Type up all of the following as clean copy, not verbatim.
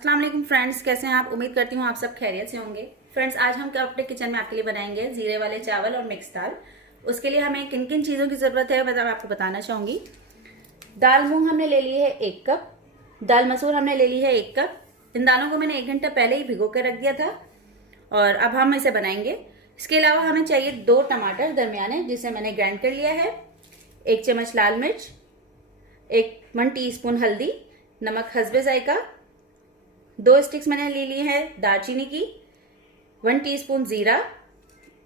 अस्सलाम वालेकुम फ्रेंड्स, कैसे हैं आप। उम्मीद करती हूँ आप सब खैरियत से होंगे। फ्रेंड्स, आज हम अपने किचन में आपके लिए बनाएंगे जीरे वाले चावल और मिक्स दाल। उसके लिए हमें किन किन चीज़ों की ज़रूरत है मैं आपको बताना चाहूँगी। दाल मूंग हमने ले ली है 1 कप, दाल मसूर हमने ले ली है 1 कप। इन दालों को मैंने 1 घंटा पहले ही भिगो कर रख दिया था और अब हम इसे बनाएंगे। इसके अलावा हमें चाहिए 2 टमाटर दरमियाने, जिसे मैंने ग्राइंड कर लिया है, 1 चम्मच लाल मिर्च, 1 टीस्पून हल्दी, नमक हस्बे जायका, 2 स्टिक्स मैंने ले ली है दालचीनी की, 1 टीस्पून जीरा,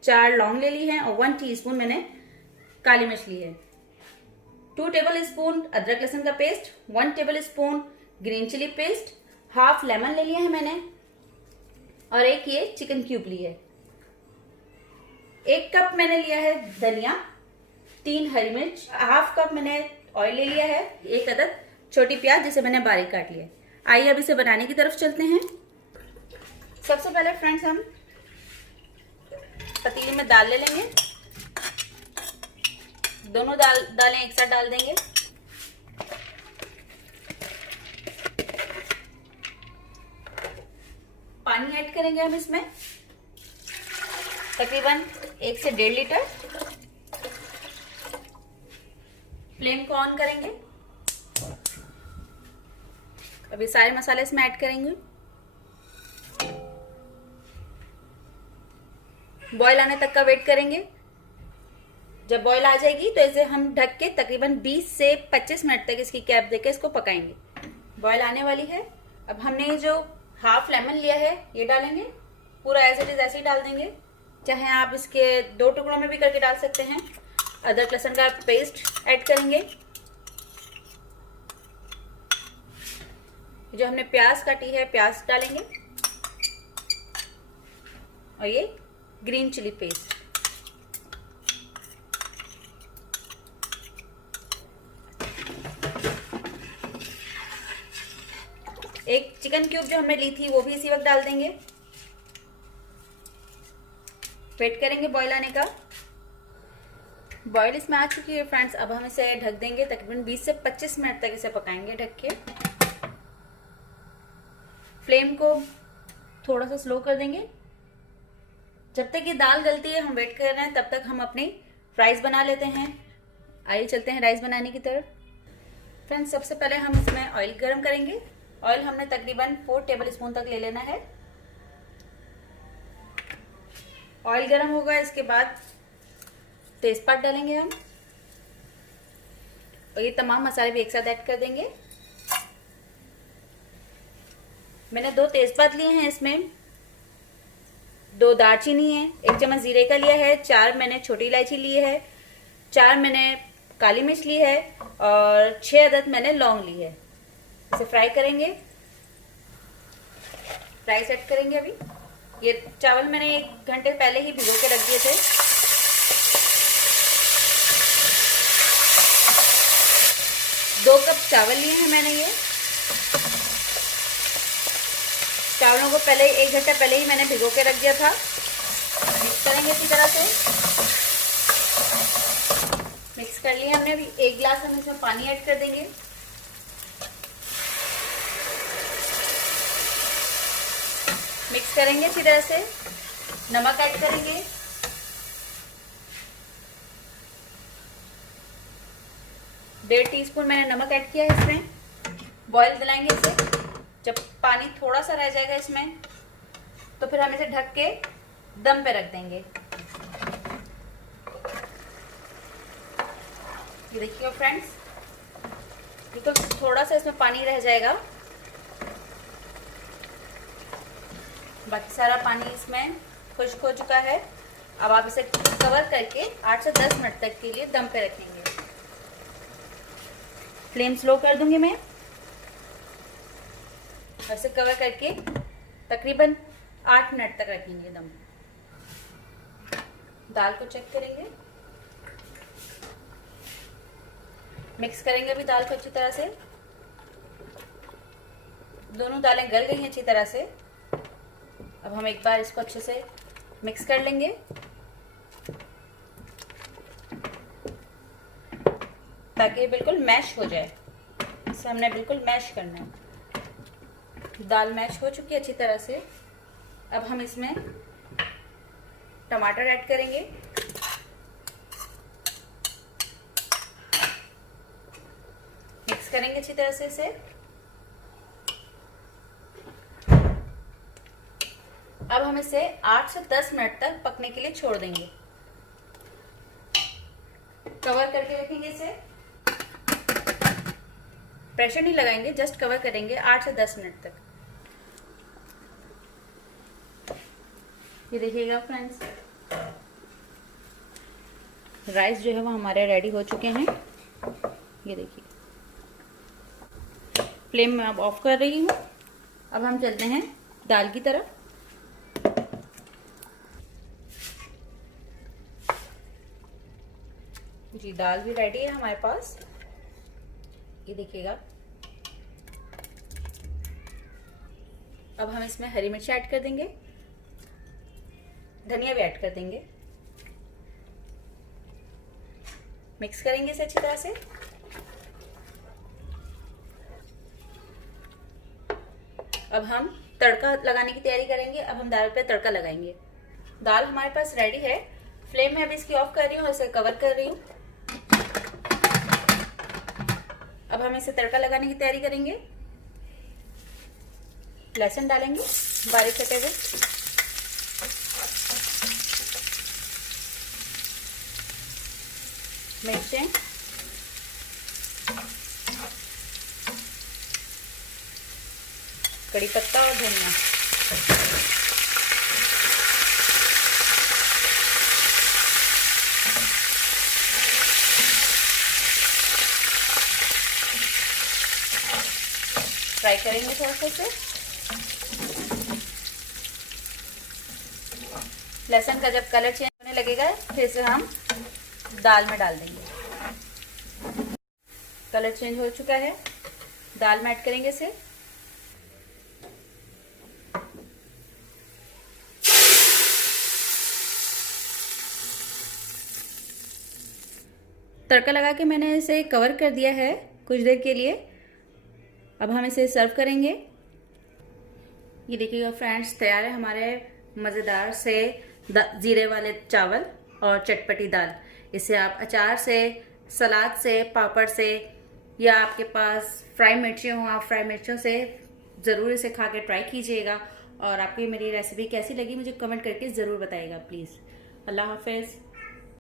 4 लौंग ले ली है और 1 टीस्पून मैंने काली मिर्च ली है, 2 टेबल स्पून अदरक लहसुन का paste, 1 table spoon green chilli paste, half lemon ले लिया है मैंने और 1 ये चिकन क्यूब ली है। 1 कप मैंने लिया है धनिया, 3 हरी मिर्च, हाफ कप मैंने ऑयल ले लिया है, 1 अदद छोटी प्याज जिसे मैंने बारीक काट लिया है। आइए अब इसे बनाने की तरफ चलते हैं। सबसे पहले फ्रेंड्स हम पतीले में दाल ले लेंगे, दोनों दालें एक साथ डाल देंगे। पानी ऐड करेंगे हम इसमें तकरीबन 1 से 1.5 लीटर। फ्लेम को ऑन करेंगे। अभी सारे मसाले इसमें ऐड करेंगे। बॉईल आने तक का वेट करेंगे। जब बॉईल आ जाएगी तो इसे हम ढक के तकरीबन 20 से 25 मिनट तक इसकी कैप देके इसको पकाएंगे। बॉईल आने वाली है। अब हमने ये जो हाफ लेमन लिया है ये डालेंगे, पूरा एज इट इज ऐसे ही डाल देंगे। चाहे आप इसके 2 टुकड़ों में भी करके डाल सकते हैं। अदरक लहसुन का पेस्ट ऐड करेंगे। जो हमने प्याज काटी है प्याज डालेंगे और ये ग्रीन चिली पेस्ट। एक चिकन क्यूब जो हमने ली थी वो भी इसी वक्त डाल देंगे। वेट करेंगे बॉईल आने का। बॉईल इसमें आ चुकी है फ्रेंड्स। अब हम इसे ढक देंगे, तकरीबन 20 से 25 मिनट तक इसे पकाएंगे ढक के। फ्लेम को थोड़ा सा स्लो कर देंगे। जब तक ये दाल गलती है हम वेट कर रहे हैं, तब तक हम अपनी राइस बना लेते हैं। आइए चलते हैं राइस बनाने की तरफ। फ्रेंड्स, सबसे पहले हम इसमें ऑयल गरम करेंगे। ऑयल हमने तकरीबन 4 टेबल स्पून तक ले लेना है। ऑयल गरम होगा, इसके बाद तेजपात डालेंगे हम और ये तमाम मसाले भी एक साथ ऐड कर देंगे। मैंने 2 तेजपात लिए हैं, इसमें 2 दालचीनी है, 1 चम्मच जीरे का लिया है, 4 मैंने छोटी इलायची ली है, 4 मैंने काली मिर्च ली है और 6 अदद मैंने लौंग ली है। इसे फ्राई करेंगे। राइस ऐड करेंगे। अभी ये चावल मैंने 1 घंटे पहले ही भिगो के रख दिए थे। दो कप चावल लिए हैं मैंने। ये चावलों को पहले 1 घंटा पहले ही मैंने भिगो के रख दिया था। मिक्स करेंगे इसी तरह से। मिक्स कर लिया हमने। अभी 1 गिलास हम इसमें पानी ऐड कर देंगे। मिक्स करेंगे इसी तरह से। नमक ऐड करेंगे। डेढ़ टीस्पून मैंने नमक ऐड किया है इसमें। बॉईल दिलाएंगे इसे। जब पानी थोड़ा सा रह जाएगा इसमें तो फिर हम इसे ढक के दम पे रख देंगे। ये देखिए फ्रेंड्स, बिल्कुल थोड़ा सा इसमें पानी रह जाएगा, बाकी सारा पानी इसमें खुश्क हो चुका है। अब आप इसे कवर करके 8 से 10 मिनट तक के लिए दम पे रखेंगे। फ्लेम स्लो कर दूंगी मैं। ऐसे कवर करके तकरीबन 8 मिनट तक रखेंगे दम। दाल को चेक करेंगे। मिक्स करेंगे अभी दाल को अच्छी तरह से। दोनों दालें गल गई हैं अच्छी तरह से। अब हम एक बार इसको अच्छे से मिक्स कर लेंगे ताकि बिल्कुल मैश हो जाए। इसे हमने बिल्कुल मैश करना है। दाल मैश हो चुकी है अच्छी तरह से। अब हम इसमें टमाटर ऐड करेंगे। मिक्स करेंगे अच्छी तरह से इसे। अब हम इसे 8 से 10 मिनट तक पकने के लिए छोड़ देंगे। कवर करके रखेंगे इसे। प्रेशर नहीं लगाएंगे, जस्ट कवर करेंगे 8 से 10 मिनट तक। ये देखिएगा फ्रेंड्स, राइस जो है वो हमारे रेडी हो चुके हैं। ये देखिए, फ्लेम में अब ऑफ कर रही हूँ। अब हम चलते हैं दाल की तरफ। जी, दाल भी रेडी है हमारे पास। ये देखिएगा। अब हम इसमें हरी मिर्च ऐड कर देंगे, धनिया भी ऐड कर देंगे। मिक्स करेंगे इसे अच्छी तरह से। अब हम तड़का लगाने की तैयारी करेंगे। अब हम दाल पे तड़का लगाएंगे। दाल हमारे पास रेडी है। फ्लेम में अभी इसकी ऑफ कर रही हूँ, इसे कवर कर रही हूँ। अब हम इसे तड़का लगाने की तैयारी करेंगे। लहसुन डालेंगे बारीक कटे हुए, मिर्चें, कड़ी पत्ता और धनिया। फ्राई करेंगे थोड़ा सा इसे। लहसुन का जब कलर चेंज होने लगेगा फिर से हम दाल में डाल देंगे। कलर चेंज हो चुका है, दाल में ऐड करेंगे इसे। तड़का लगा के मैंने इसे कवर कर दिया है कुछ देर के लिए। अब हम इसे सर्व करेंगे। ये देखिएगा फ्रेंड्स, तैयार है हमारे मज़ेदार से जीरे वाले चावल और चटपटी दाल। इसे आप अचार से, सलाद से, पापड़ से, या आपके पास फ्राई मिर्ची हो, आप फ्राई मिर्चों से ज़रूर इसे खा के ट्राई कीजिएगा। और आपकी मेरी रेसिपी कैसी लगी मुझे कमेंट करके ज़रूर बताइएगा प्लीज़। अल्लाह हाफिज़।